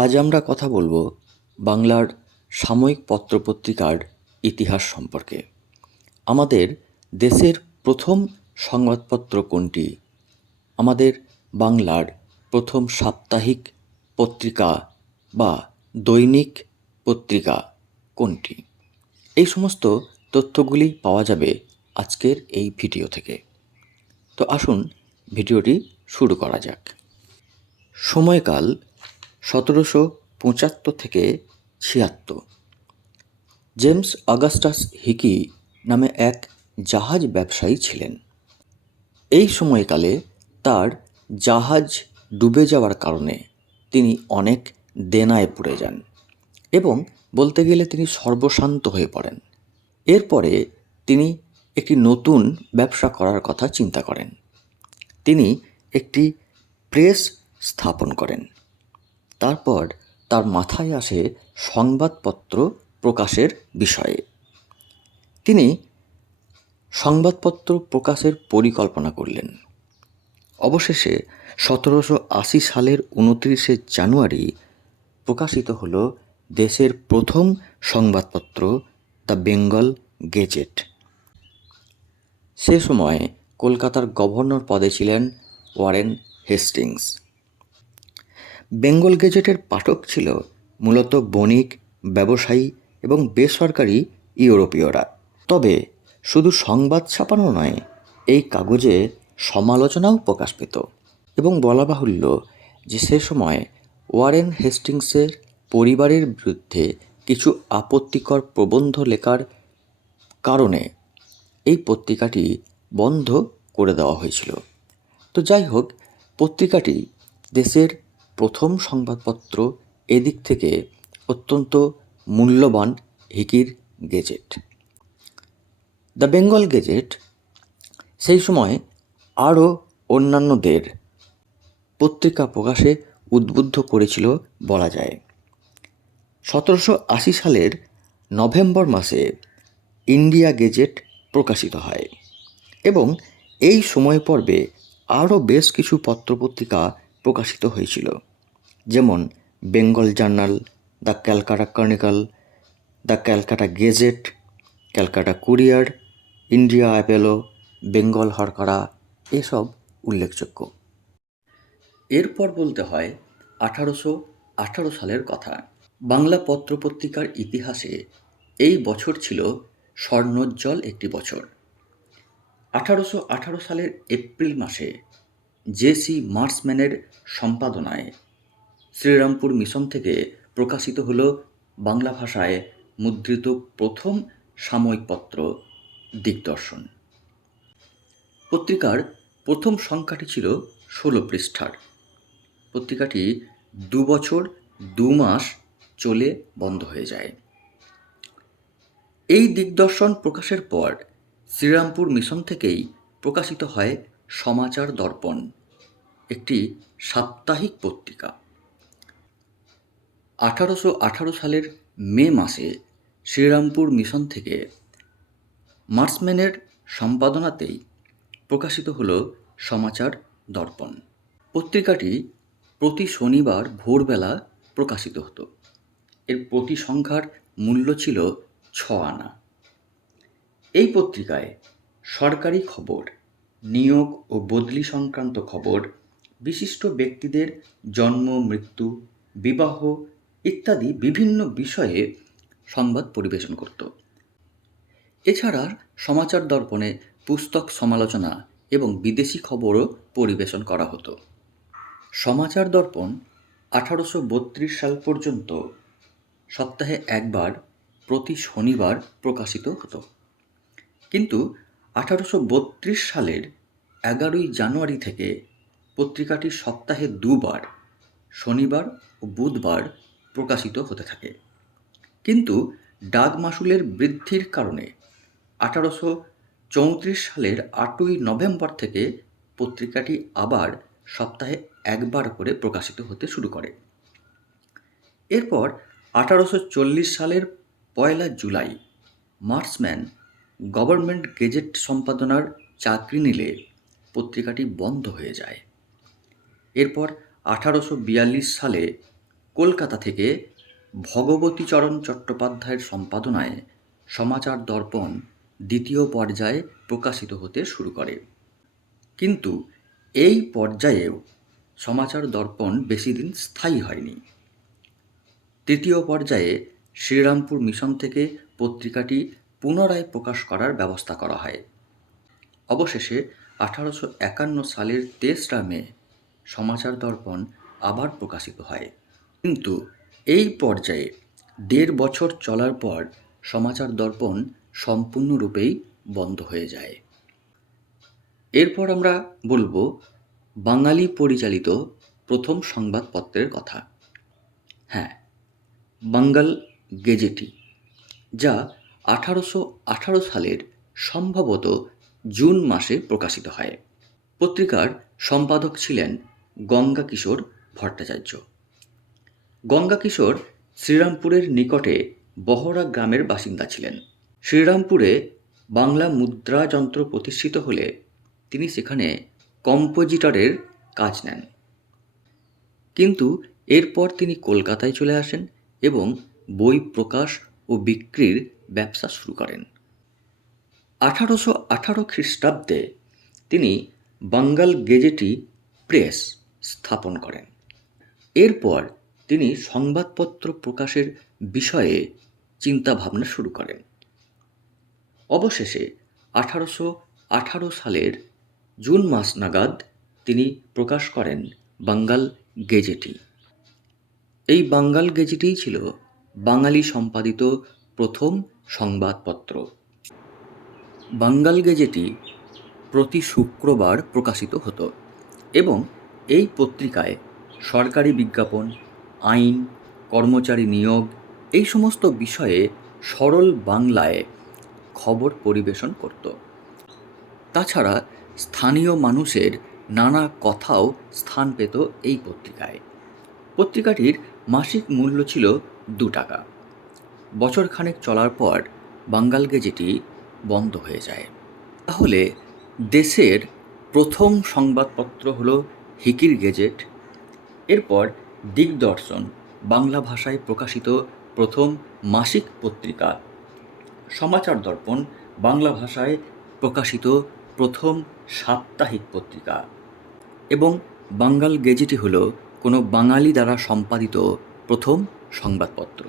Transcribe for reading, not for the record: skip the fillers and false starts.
আজ আমরা কথা বলবো বাংলার সাময়িক পত্রপত্রিকার ইতিহাস সম্পর্কে। আমাদের দেশের প্রথম সংবাদপত্র কোনটি? আমাদের বাংলার প্রথম সাপ্তাহিক পত্রিকা বা দৈনিক পত্রিকা কোনটি? এই সমস্ত তথ্যগুলি পাওয়া যাবে আজকের এই ভিডিও থেকে। তো আসুন ভিডিওটি শুরু করা যাক। সময়কাল 1775 থেকে 76। জেমস অগাস্টাস হিকি নামে এক জাহাজ ব্যবসায়ী ছিলেন। এই সময়কালে তার জাহাজ ডুবে যাওয়ার কারণে তিনি অনেক দেনায় পড়ে যান এবং বলতে গেলে তিনি সর্বশান্ত হয়ে পড়েন। এরপরে তিনি একটি নতুন ব্যবসা করার কথা চিন্তা করেন। তিনি একটি প্রেস স্থাপন করেন। তারপর তার মাথায় আসে সংবাদপত্র প্রকাশের বিষয়ে। তিনি সংবাদপত্র প্রকাশের পরিকল্পনা করলেন। অবশেষে 1780 সালের 29শে জানুয়ারি প্রকাশিত হল দেশের প্রথম সংবাদপত্র দ্য বেঙ্গল গেজেট। সে সময় কলকাতার গভর্নর পদে ছিলেন ওয়ারেন হেস্টিংস। বেঙ্গল গেজেটের পাঠক ছিল মূলত বণিক, ব্যবসায়ী এবং বেসরকারি ইউরোপীয়রা। তবে শুধু সংবাদ ছাপানো নয়, এই কাগজে সমালোচনাও প্রকাশ পেত এবং বলা বাহুল্য যে সে সময় ওয়ারেন হেস্টিংসের পরিবারের বিরুদ্ধে কিছু আপত্তিকর প্রবন্ধ লেখার কারণে এই পত্রিকাটি বন্ধ করে দেওয়া হয়েছিল। তো যাই হোক, পত্রিকাটি দেশের প্রথম সংবাদপত্র, এদিক থেকে অত্যন্ত মূল্যবান হিকির গেজেট। দ্য বেঙ্গল গেজেট সেই সময় আরও অন্যান্যদের পত্রিকা প্রকাশে উদ্বুদ্ধ করেছিল বলা যায়। 1780 সালের নভেম্বর মাসে ইন্ডিয়া গেজেট প্রকাশিত হয় এবং এই সময় পর্বে আরও বেশ কিছু পত্রপত্রিকা প্রকাশিত হয়েছিল, যেমন Bengal Journal, the Calcutta Chronicle, the Calcutta Gazette, Calcutta Courier, India Apollo, Bengal Hurkaru, এসব উল্লেখযোগ্য। এরপর বলতে হয় 1818 সালের কথা। বাংলা পত্রপত্রিকার ইতিহাসে এই বছর ছিল স্বর্ণোজ্জ্বল একটি বছর। 1818 সালের এপ্রিল মাসে জে.সি. মার্সম্যানের সম্পাদনায় শ্রীরামপুর মিশন থেকে প্রকাশিত হল বাংলা ভাষায় মুদ্রিত প্রথম সাময়িক পত্র দিগদর্শন। পত্রিকার প্রথম সংখ্যাটি ছিল 16 পৃষ্ঠার। পত্রিকাটি 2 বছর 2 মাস চলে বন্ধ হয়ে যায়। এই দিগদর্শন প্রকাশের পর শ্রীরামপুর মিশন থেকেই প্রকাশিত হয় সমাচার দর্পণ, একটি সাপ্তাহিক পত্রিকা। 1818 সালের মে মাসে শ্রীরামপুর মিশন থেকে মার্সম্যানের সম্পাদনাতেই প্রকাশিত হল সমাচার দর্পণ। পত্রিকাটি প্রতি শনিবার ভোরবেলা প্রকাশিত হতো। এর প্রতি সংখ্যার মূল্য ছিল 6 আনা। এই পত্রিকায় সরকারি খবর, নিয়োগ ও বদলি সংক্রান্ত খবর, বিশিষ্ট ব্যক্তিদের জন্ম, মৃত্যু, বিবাহ ইত্যাদি বিভিন্ন বিষয়ে সংবাদ পরিবেশন করত। এছাড়া সমাচার দর্পণে পুস্তক সমালোচনা এবং বিদেশি খবরও পরিবেশন করা হতো। সমাচার দর্পণ 1832 সাল পর্যন্ত সপ্তাহে একবার প্রতি শনিবার প্রকাশিত হতো, কিন্তু 1832 সালের 11ই জানুয়ারি থেকে পত্রিকাটি সপ্তাহে 2 বার, শনিবার ও বুধবার প্রকাশিত হতে থাকে। কিন্তু ডাক মাশুলের বৃদ্ধির কারণে 1834 সালের 8ই নভেম্বর থেকে পত্রিকাটি আবার সপ্তাহে একবার করে প্রকাশিত হতে শুরু করে। এরপর 1840 সালের 1 জুলাই মার্সম্যান গভর্নমেন্ট গেজেট সম্পাদনার চাকরি নিলে পত্রিকাটি বন্ধ হয়ে যায়। এরপর 1842 সালে কলকাতা থেকে ভগবতীচরণ চট্টোপাধ্যায়ের সম্পাদনায় সমাচার দর্পণ দ্বিতীয় পর্যায়ে প্রকাশিত হতে শুরু করে। কিন্তু এই পর্যায়েও সমাচার দর্পণ বেশি দিন স্থায়ী হয়নি। তৃতীয় পর্যায়ে শ্রীরামপুর মিশন থেকে পত্রিকাটি পুনরায় প্রকাশ করার ব্যবস্থা করা হয়। অবশেষে 1851 সালের 23 মে সমাচার দর্পণ আবার প্রকাশিত হয়। কিন্তু এই পর্যায়ে 1.5 বছর চলার পর সমাচার দর্পণ সম্পূর্ণরূপেই বন্ধ হয়ে যায়। এরপর আমরা বলবো বাঙালি পরিচালিত প্রথম সংবাদপত্রের কথা। হ্যাঁ, বাঙ্গাল গেজেটি, যা 1818 সালের সম্ভবত জুন মাসে প্রকাশিত হয়। পত্রিকার সম্পাদক ছিলেন গঙ্গাকিশোর ভট্টাচার্য। গঙ্গাকিশোর শ্রীরামপুরের নিকটে বহরা গ্রামের বাসিন্দা ছিলেন। শ্রীরামপুরে বাংলা মুদ্রা যন্ত্র প্রতিষ্ঠিত হলে তিনি সেখানে কম্পোজিটরের কাজ নেন। কিন্তু এরপর তিনি কলকাতায় চলে আসেন এবং বই প্রকাশ ও বিক্রির ব্যবসা শুরু করেন। 1818 খ্রিস্টাব্দে তিনি বাঙ্গাল গেজেটি প্রেস স্থাপন করেন। এরপর তিনি সংবাদপত্র প্রকাশের বিষয়ে চিন্তাভাবনা শুরু করেন। অবশেষে 1818 সালের জুন মাস নাগাদ তিনি প্রকাশ করেন বাঙ্গাল গেজেটি। এই বাঙ্গাল গেজেটিই ছিল বাঙালি সম্পাদিত প্রথম সংবাদপত্র। বাঙ্গাল গেজেটি প্রতি শুক্রবার প্রকাশিত হতো এবং এই পত্রিকায় সরকারি বিজ্ঞাপন, আইন, কর্মচারী নিয়োগ এই সমস্ত বিষয়ে সরল বাংলায় খবর পরিবেশন করত। তাছাড়া স্থানীয় মানুষের নানা কথাও স্থান পেত এই পত্রিকায়। পত্রিকাটির মাসিক মূল্য ছিল 2 টাকা। বছরখানেক চলার পর বাঙ্গাল গেজেটি বন্ধ হয়ে যায়। তাহলে দেশের প্রথম সংবাদপত্র হলো হিকির গেজেট, এরপর দিগদর্শন বাংলা ভাষায় প্রকাশিত প্রথম মাসিক পত্রিকা, সমাচার দর্পণ বাংলা ভাষায় প্রকাশিত প্রথম সাপ্তাহিক পত্রিকা এবং বাঙ্গাল গেজেটি হলো কোনো বাঙালি দ্বারা সম্পাদিত প্রথম সংবাদপত্র।